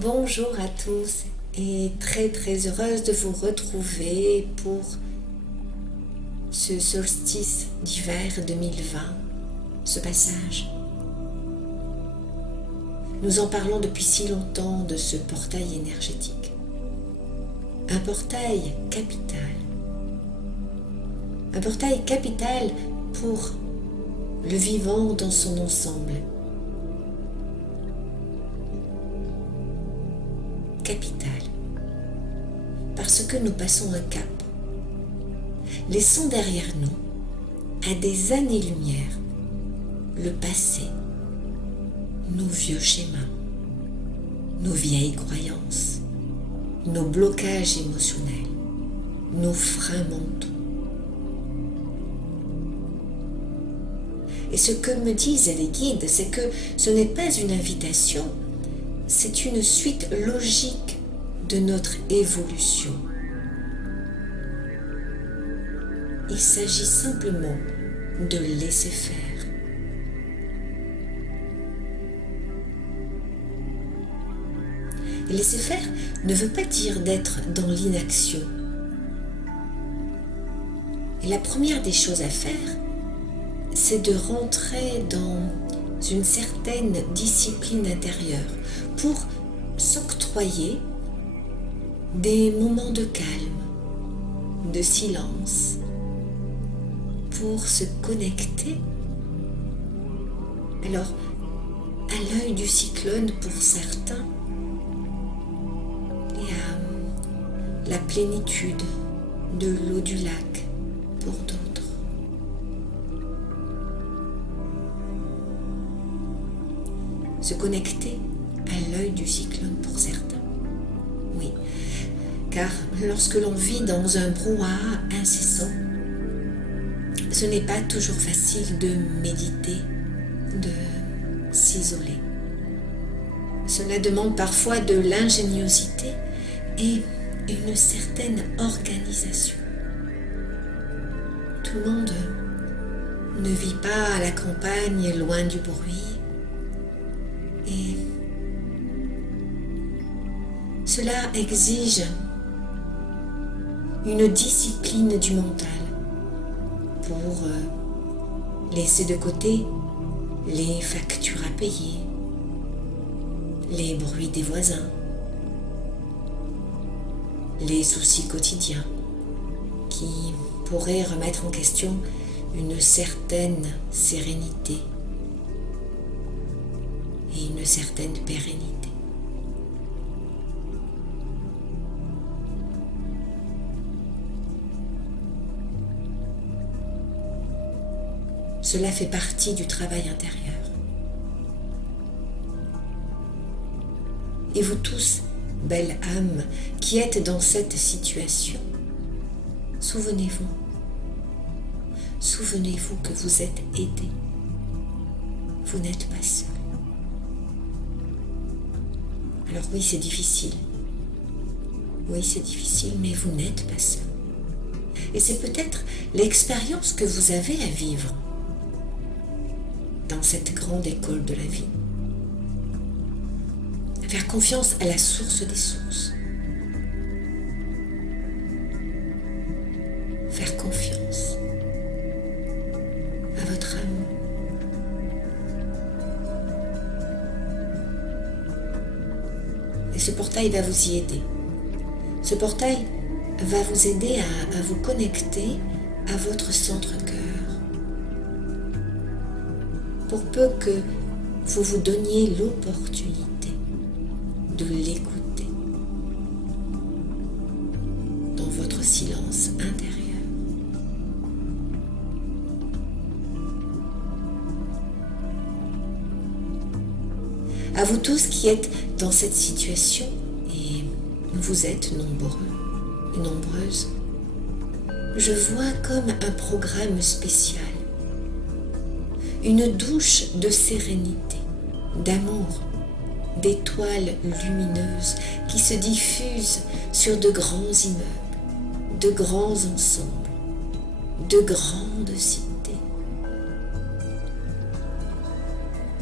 Bonjour à tous et très heureuse de vous retrouver pour ce solstice d'hiver 2020, ce passage. Nous en parlons depuis si longtemps de ce portail énergétique. Un portail capital. Un portail capital pour le vivant dans son ensemble. Capital, parce que nous passons un cap, laissons derrière nous, à des années-lumière, le passé, nos vieux schémas, nos vieilles croyances, nos blocages émotionnels, nos freins mentaux. Et ce que me disent les guides, c'est que ce n'est pas une invitation, c'est une suite logique de notre évolution. Il s'agit simplement de laisser faire. Et laisser faire ne veut pas dire d'être dans l'inaction. Et la première des choses à faire, c'est de rentrer dans une certaine discipline intérieure pour s'octroyer des moments de calme, de silence, pour se connecter. Alors, à l'œil du cyclone pour certains, et à la plénitude de l'eau du lac pour d'autres. Se connecter à l'œil du cyclone pour certains. Oui, car lorsque l'on vit dans un brouhaha incessant, ce n'est pas toujours facile de méditer, de s'isoler. Cela demande parfois de l'ingéniosité et une certaine organisation. Tout le monde ne vit pas à la campagne, loin du bruit. Et cela exige une discipline du mental pour laisser de côté les factures à payer, les bruits des voisins, les soucis quotidiens qui pourraient remettre en question une certaine sérénité et une certaine pérennité. Cela fait partie du travail intérieur. Et vous tous, belle âme, qui êtes dans cette situation, souvenez-vous que vous êtes aidés. Vous n'êtes pas seul. Alors oui, c'est difficile. Oui, c'est difficile, mais vous n'êtes pas seul. Et c'est peut-être l'expérience que vous avez à vivre dans cette grande école de la vie. Faire confiance à la source des sources. Faire confiance à votre âme. Et ce portail va vous y aider. Ce portail va vous aider à vous connecter à votre centre-cœur. Pour peu que vous vous donniez l'opportunité de l'écouter dans votre silence intérieur. À vous tous qui êtes dans cette situation, et vous êtes nombreux et nombreuses, je vois comme un programme spécial, une douche de sérénité, d'amour, d'étoiles lumineuses qui se diffusent sur de grands immeubles, de grands ensembles, de grandes cités,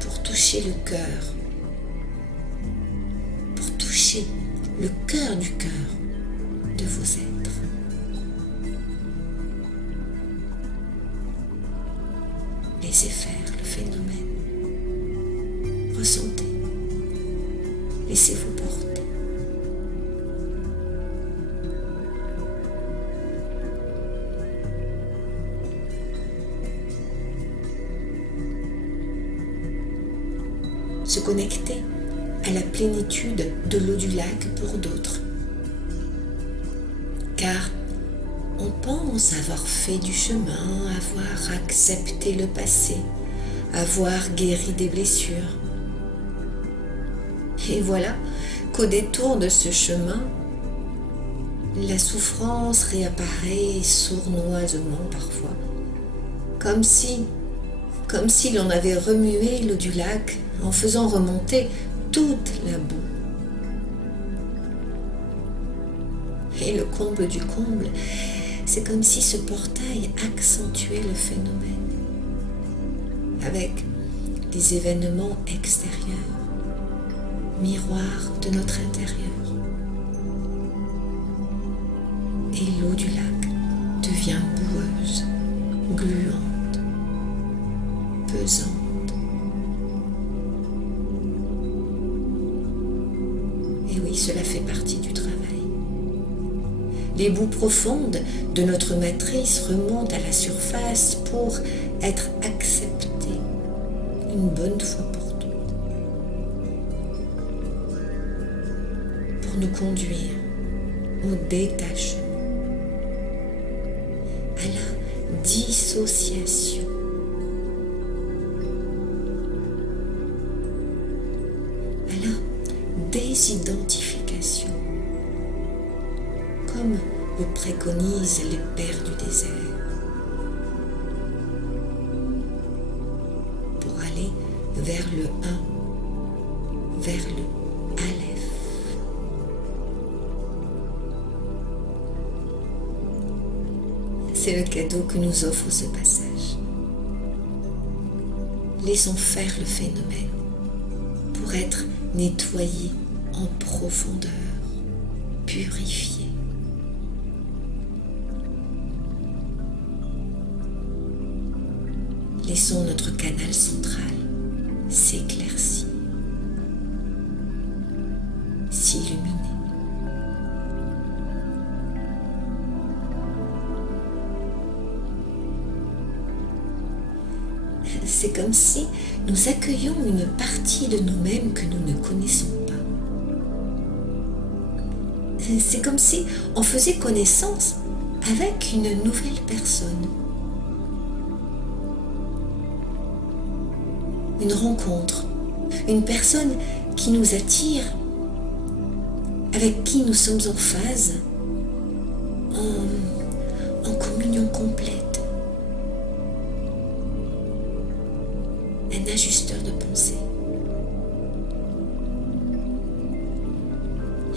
pour toucher le cœur, pour toucher toucher le cœur du cœur de vos êtres. Laissez faire le phénomène. Ressentez. Laissez-vous porter. Se connecter à la plénitude de l'eau du lac pour d'autres. Car on pense avoir fait du chemin, avoir accepté le passé, avoir guéri des blessures. Et voilà qu'au détour de ce chemin, la souffrance réapparaît sournoisement parfois, comme si l'on avait remué l'eau du lac en faisant remonter toute la boue. Et le comble du comble, c'est comme si ce portail accentuait le phénomène avec des événements extérieurs, miroirs de notre intérieur. Et l'eau du lac devient boueuse, gluante, pesante. Et oui, cela fait partie du travail. Les boues profondes de notre matrice remontent à la surface pour être acceptées une bonne fois pour toutes. Pour nous conduire au détachement, à la dissociation, à la désidentification, comme le préconisent les pères du désert, pour aller vers le un, vers le Aleph. C'est le cadeau que nous offre ce passage. Laissons faire le phénomène pour être nettoyés en profondeur, purifiés. Laissons notre canal central s'éclaircir, s'illuminer. C'est comme si nous accueillions une partie de nous-mêmes que nous ne connaissons pas. C'est comme si on faisait connaissance avec une nouvelle personne. Une rencontre, une personne qui nous attire, avec qui nous sommes en phase, en communion complète. Un ajusteur de pensée.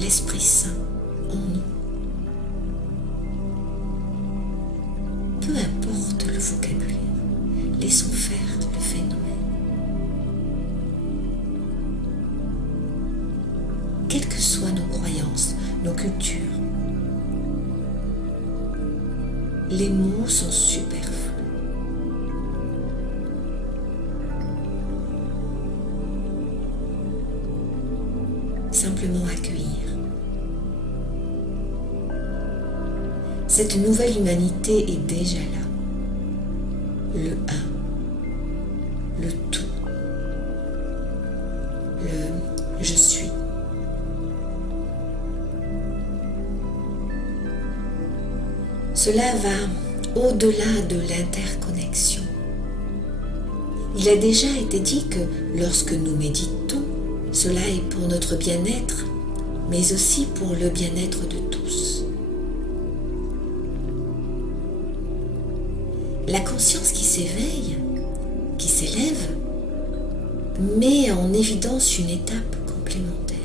L'Esprit Saint en nous. Peu importe le vocabulaire, laissons faire le phénomène. Quelles que soient nos croyances, nos cultures, les mots sont superflus. Simplement accueillir. Cette nouvelle humanité est déjà là. Le un, le tout, le je suis. Cela va au-delà de l'interconnexion. Il a déjà été dit que lorsque nous méditons, cela est pour notre bien-être, mais aussi pour le bien-être de tous. La conscience qui s'éveille, qui s'élève, met en évidence une étape complémentaire.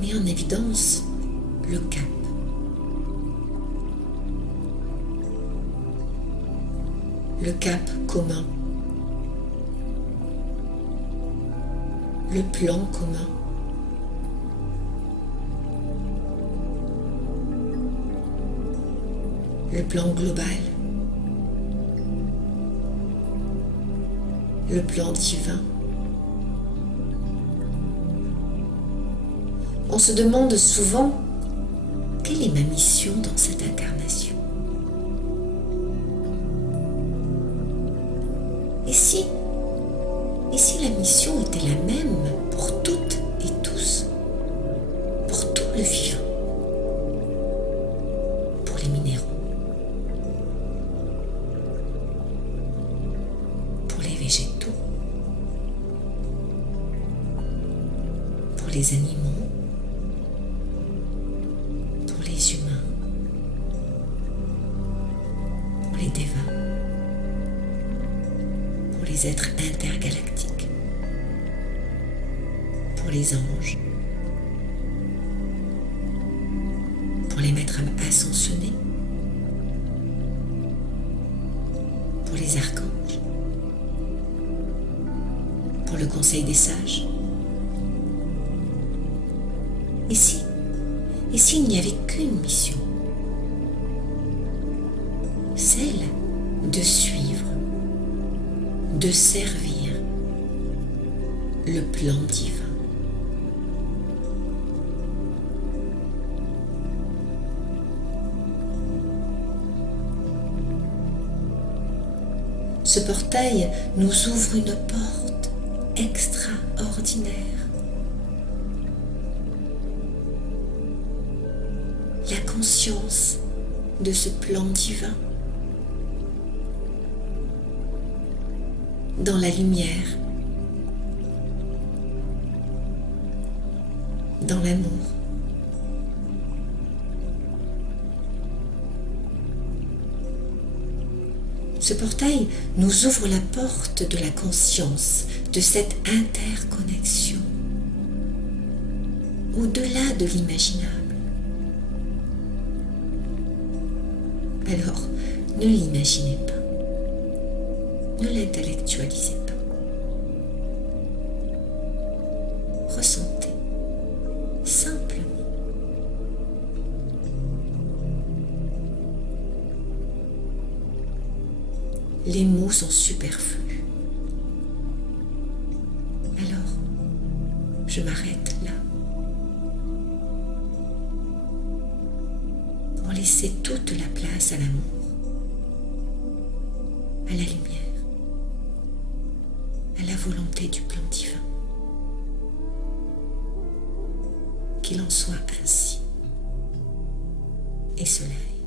Met en évidence le cap. Le cap commun le plan commun. Le plan global. Le plan divin. On se demande souvent, quelle est ma mission dans cette incarnation? Et si la mission était la même pour toutes et tous, pour tout le vivant, pour les minéraux, pour les végétaux, pour les animaux, pour les humains, pour les dévas, pour les êtres intergalactiques, pour les anges, pour les maîtres ascensionnés, pour les archanges, pour le conseil des sages. Et s'il n'y avait qu'une mission, celle de suivre, de servir le plan divin. Ce portail nous ouvre une porte extraordinaire. La conscience de ce plan divin dans la lumière, dans l'amour. Ce portail nous ouvre la porte de la conscience, de cette interconnexion, au-delà de l'imaginable. Alors, ne l'imaginez pas, ne l'intellectualisez pas. Ressentez, simplement. Les mots sont superflus. Alors, je m'arrête là pour laisser toute la place à l'amour, à la lumière, à la volonté du plan divin. Qu'il en soit ainsi, et cela est.